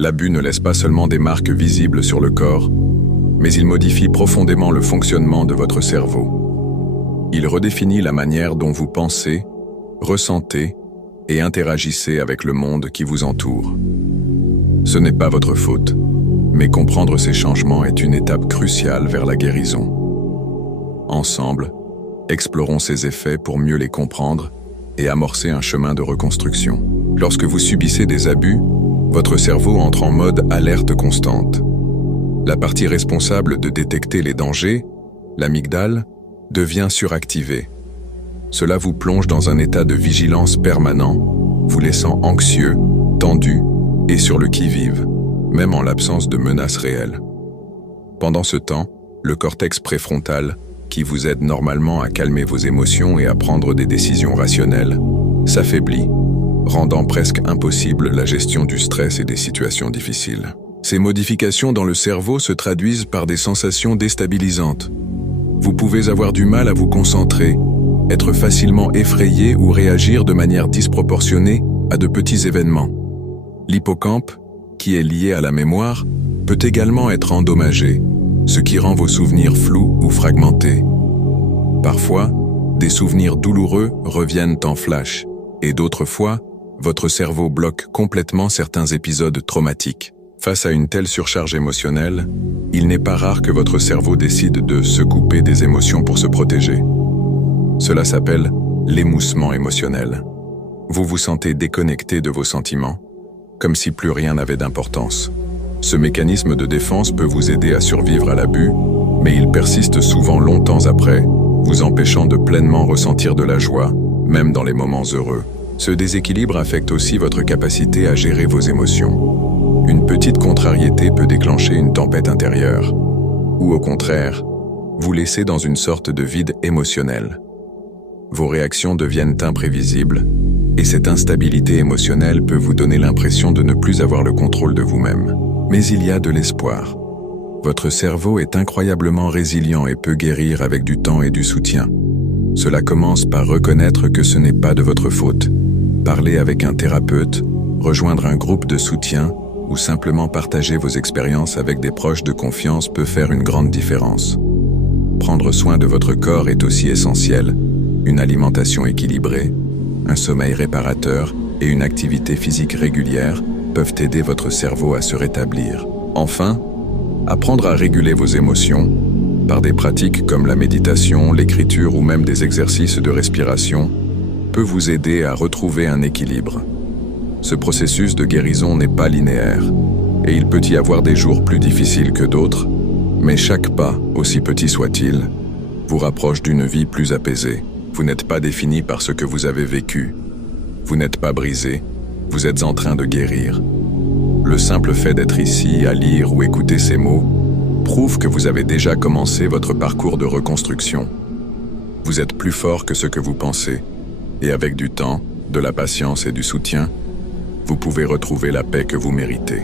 L'abus ne laisse pas seulement des marques visibles sur le corps, mais il modifie profondément le fonctionnement de votre cerveau. Il redéfinit la manière dont vous pensez, ressentez et interagissez avec le monde qui vous entoure. Ce n'est pas votre faute, mais comprendre ces changements est une étape cruciale vers la guérison. Ensemble, explorons ces effets pour mieux les comprendre et amorcer un chemin de reconstruction. Lorsque vous subissez des abus, votre cerveau entre en mode alerte constante. La partie responsable de détecter les dangers, l'amygdale, devient suractivée. Cela vous plonge dans un état de vigilance permanent, vous laissant anxieux, tendu et sur le qui-vive, même en l'absence de menaces réelles. Pendant ce temps, le cortex préfrontal, qui vous aide normalement à calmer vos émotions et à prendre des décisions rationnelles, s'affaiblit, rendant presque impossible la gestion du stress et des situations difficiles. Ces modifications dans le cerveau se traduisent par des sensations déstabilisantes. Vous pouvez avoir du mal à vous concentrer, être facilement effrayé ou réagir de manière disproportionnée à de petits événements. L'hippocampe, qui est lié à la mémoire, peut également être endommagé, ce qui rend vos souvenirs flous ou fragmentés. Parfois, des souvenirs douloureux reviennent en flash, et d'autres fois, votre cerveau bloque complètement certains épisodes traumatiques. Face à une telle surcharge émotionnelle, il n'est pas rare que votre cerveau décide de se couper des émotions pour se protéger. Cela s'appelle l'émoussement émotionnel. Vous vous sentez déconnecté de vos sentiments, comme si plus rien n'avait d'importance. Ce mécanisme de défense peut vous aider à survivre à l'abus, mais il persiste souvent longtemps après, vous empêchant de pleinement ressentir de la joie, même dans les moments heureux. Ce déséquilibre affecte aussi votre capacité à gérer vos émotions. Une petite contrariété peut déclencher une tempête intérieure, ou au contraire, vous laisser dans une sorte de vide émotionnel. Vos réactions deviennent imprévisibles, et cette instabilité émotionnelle peut vous donner l'impression de ne plus avoir le contrôle de vous-même. Mais il y a de l'espoir. Votre cerveau est incroyablement résilient et peut guérir avec du temps et du soutien. Cela commence par reconnaître que ce n'est pas de votre faute. Parler avec un thérapeute, rejoindre un groupe de soutien ou simplement partager vos expériences avec des proches de confiance peut faire une grande différence. Prendre soin de votre corps est aussi essentiel. Une alimentation équilibrée, un sommeil réparateur et une activité physique régulière peuvent aider votre cerveau à se rétablir. Enfin, apprendre à réguler vos émotions, par des pratiques comme la méditation, l'écriture ou même des exercices de respiration, peut vous aider à retrouver un équilibre. Ce processus de guérison n'est pas linéaire, et il peut y avoir des jours plus difficiles que d'autres, mais chaque pas, aussi petit soit-il, vous rapproche d'une vie plus apaisée. Vous n'êtes pas défini par ce que vous avez vécu. Vous n'êtes pas brisé, vous êtes en train de guérir. Le simple fait d'être ici, à lire ou écouter ces mots, prouve que vous avez déjà commencé votre parcours de reconstruction. Vous êtes plus fort que ce que vous pensez, et avec du temps, de la patience et du soutien, vous pouvez retrouver la paix que vous méritez.